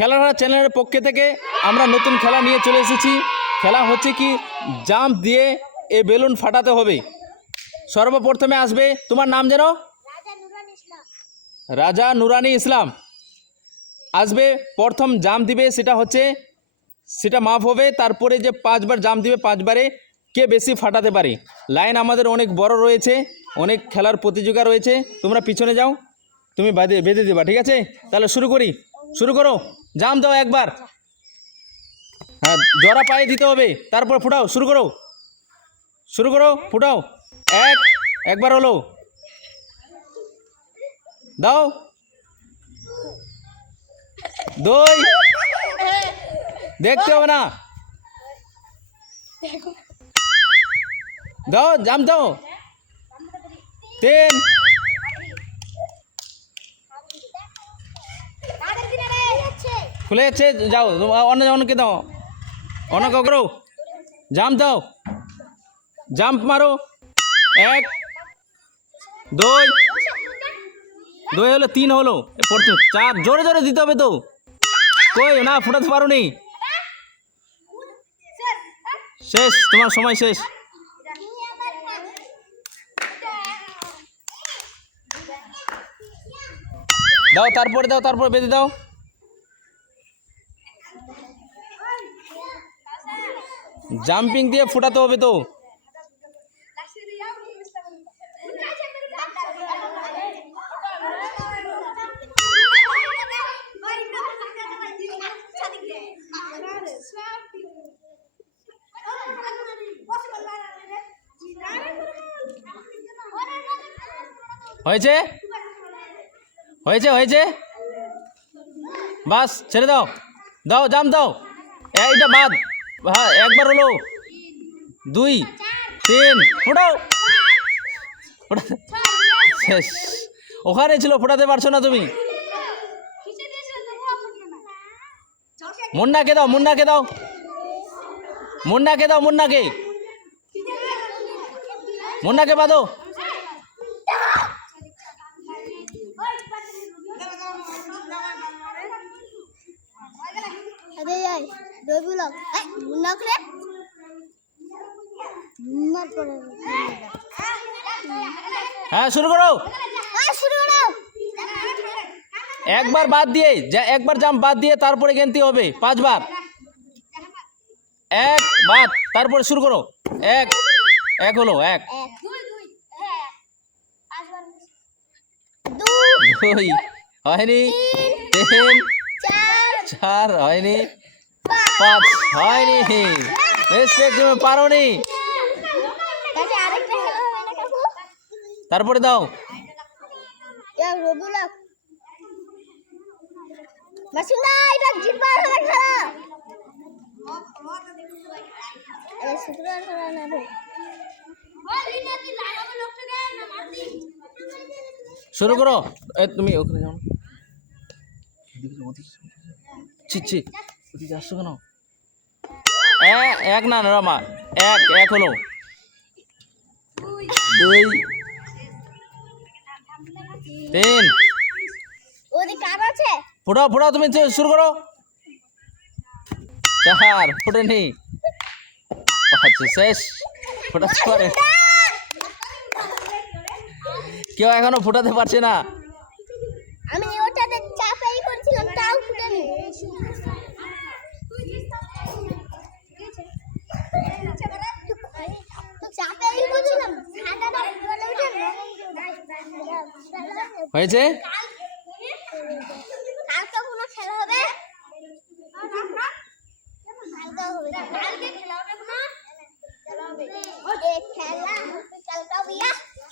খেলাধুলা চ্যানেলের পক্ষ থেকে আমরা নতুন খেলা নিয়ে চলে এসেছি। খেলা হচ্ছে কি জাম্প দিয়ে এই বেলুন ফাটাতে হবে। সর্বপ্রথমে আসবে, তোমার নাম যেন? রাজা নুরানি ইসলাম আসবে। প্রথম জাম্প দিবে, সেটা মাপ হবে। তারপরে যে 5 বার জাম্প দিবে, 5 বারে কে বেশি ফাটাতে পারে। লাইন আমাদের অনেক বড় রয়েছে, অনেক খেলার প্রতিযোগিতা রয়েছে। তোমরা পিছনে যাও, তুমি বেঁধে দেবা, ঠিক আছে? তাহলে শুরু করো। জাম্প দাও একবার, হ্যাঁ জোড়া পায়ে দিতে হবে। তারপর ফুটাও, শুরু করো, ফুটাও। একবার হলো, দাও। 2, দেখতে হবে না, দাও জাম্প দাও। 3, খুলে যাচ্ছে, যাও অন্যকে দাও, অন্য করো। জাম্প দাও, জাম্প মারো। 1, 2 হলো, 3 হলো, 4, জোরে জোরে দিতে হবে তো। কই না, ফুটাতে পারো নি, শেষ, তোমার সময় শেষ। দাও, তারপর বেঁধে দাও। জাম্পিং দিয়ে ফুটাতে হবে তো। হয়েছে, বাস ছেড়ে দাও, জাম্প দাও। এইটা বাদ, হ্যাঁ একবার হলো। 2, 3, ফোটাও। শেষ, ওখানে ছিল, ফোটাতে পারছো না তুমি। মুন্নাকে দাও, মুন্নাকে বাঁধো। হ্যাঁ শুরু করো। একবার জাম্প বাদ দিয়ে তারপরে গেন্তি হবে 5 বার। 1 বাদ, তারপরে শুরু করো। 1 হলো, 1, 2 হয়নি, 3, 4 হয়নি, 5 হয়নি। তুমি পারো নি, তারপরে দাও। শুরু করো। তুমি ওখানে যাও, ওদিকে আসছো কেন? 1 না রামা, 1 হলো। 2, 3, ফোটাও, তুমি শুরু করো। 4 ফুটেনি, 5 শেষ, ফোটাতে পারে কেউ এখনো ফোটাতে পারছে না। আমি ওটাতে চাপাই করছিলাম, তাও ফুটেনি। হয়েছে,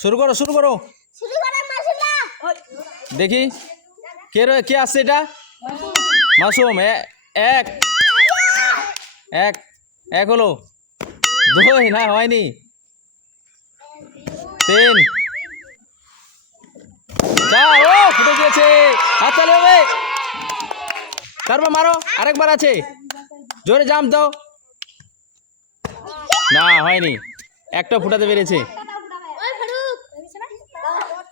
শুরু করো। দেখি কে আসছে, এটা মাসুম। 1 হলো। 2 না, হয়নি। 3, 4, ও ফুটে গিয়েছে, হাততালি হবে। তারপর মারো, আরেকবার আছে, জোরে জাম্প দাও। না হয়নি, একটা ফুটাতে পেরেছে,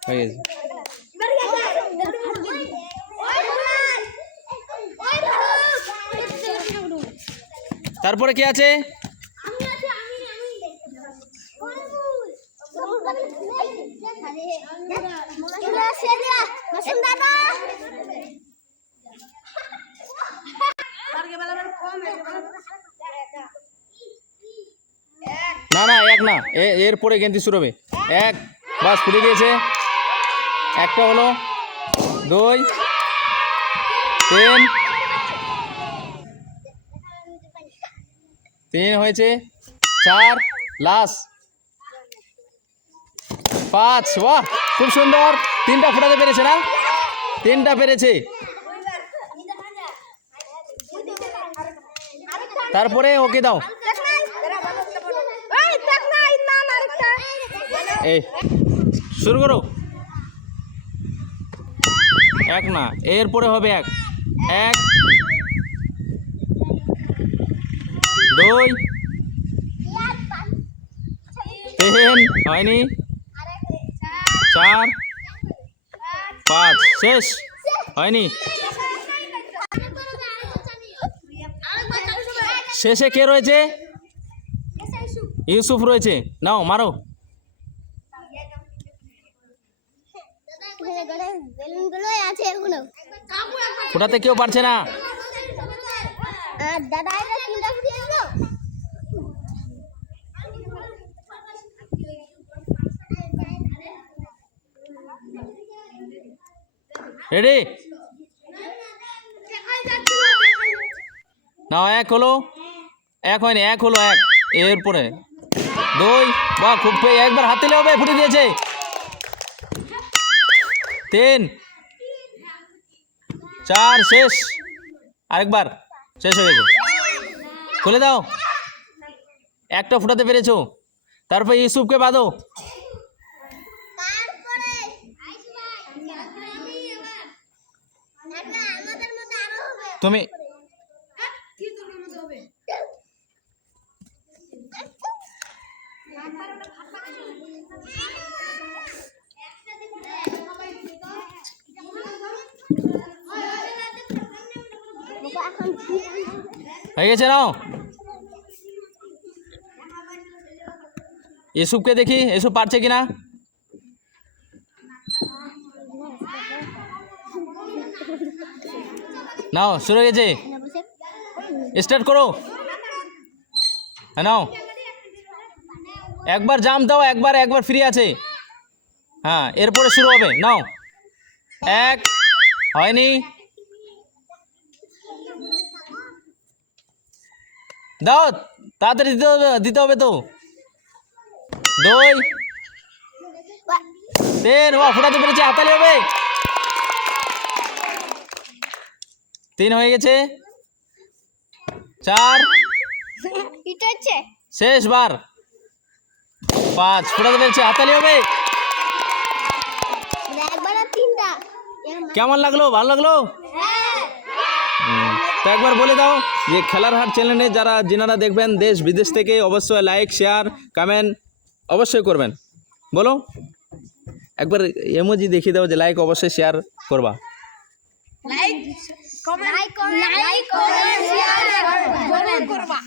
হয়ে গেছে। তারপরে কি আছে? না না, এক না, এরপরে গেন্দি শুরু হবে। এক, বাস ফুটে গিয়েছে। একটা হলো, 2, 3, 3 হয়েছে, 4, লাস্ট 5। বাহ, খুব সুন্দর। 3টা ফোটাতে পেরেছে না? 3টা পেরেছে। তারপরে ওকে দাও। এই শুরু করো। এক না, এরপরে হবে 1, 2, 3 হয়নি, 4, 5 শেষ হয়নি। শেষে কে রয়েছে? ইউসুফ রয়েছে। নাও মারো। ফোটাতে কেউ পারছে না। রেডি? নাও, 1 হলো, 1 হয়নি, 1 হলো, 1 এরপরে 2। বাহ, খুব একবার হাতে হবে, ফুটে দিয়েছে। 3, 4 শেষ। আরেকবার শেষ হয়ে গেছে। খুলে দাও। একটা ফুটাতে পেরেছো। তারপর ইউসুফকে বাঁধো। তুমি হয়ে গেছে। নাও, ইউসুফকে দেখি, ইউসুফ পারছে কিনা। নাও, শুরু হয়ে গেছে, স্টার্ট করো। নাও, একবার জাম্প দাও, একবার ফ্রি আছে। হ্যাঁ, এরপরে শুরু হবে। নাও, 1 হয়নি, দাও, তাড়াতাড়ি দিতে হবে তো। 2, 3, ও ফোটাতে পেরেছে, হাতালি হবে। 3 হয়ে গেছে, 4 শেষ বার, 5 ফোটাতে পেরেছে, হাতালি হবে। কেমন লাগলো? ভালো লাগলো? তো একবার বলে দাও যে খেলার হাট চ্যানেলে যেনারা দেখবেন দেশ বিদেশ থেকে, অবশ্যই লাইক, শেয়ার, কমেন্ট অবশ্যই করবেন। বলো একবার ইমোজি দেখিয়ে দাও যে লাইক অবশ্যই শেয়ার করবা। লাইক কমেন্ট শেয়ার করবা।